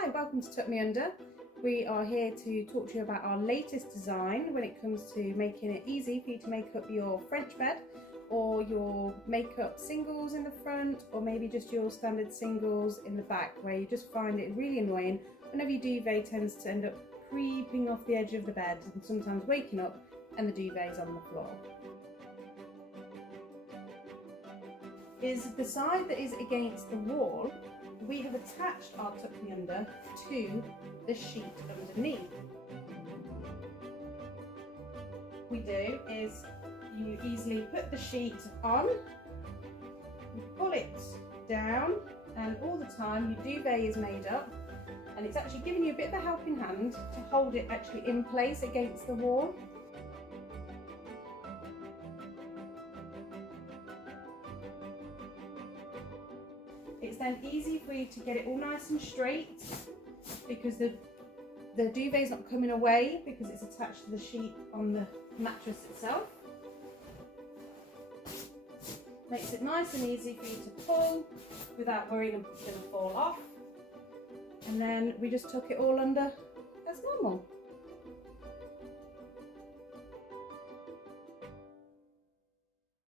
Hi, welcome to Tuck Me Under. We are here to talk to you about our latest design when it comes to making it easy for you to make up your French bed or your makeup singles in the front, or maybe just your standard singles in the back, where you just find it really annoying whenever your duvet tends to end up creeping off the edge of the bed and sometimes waking up and the duvet is on the floor. Is the side that is against the wall. We have attached our Tuck Me Under to the sheet underneath. What we do is you easily put the sheet on, you pull it down, and all the time your duvet is made up, and it's actually giving you a bit of a helping hand to hold it actually in place against the wall. It's then easy for you to get it all nice and straight because the duvet is not coming away because it's attached to the sheet on the mattress itself. Makes it nice and easy for you to pull without worrying it's going to fall off. And then we just tuck it all under as normal.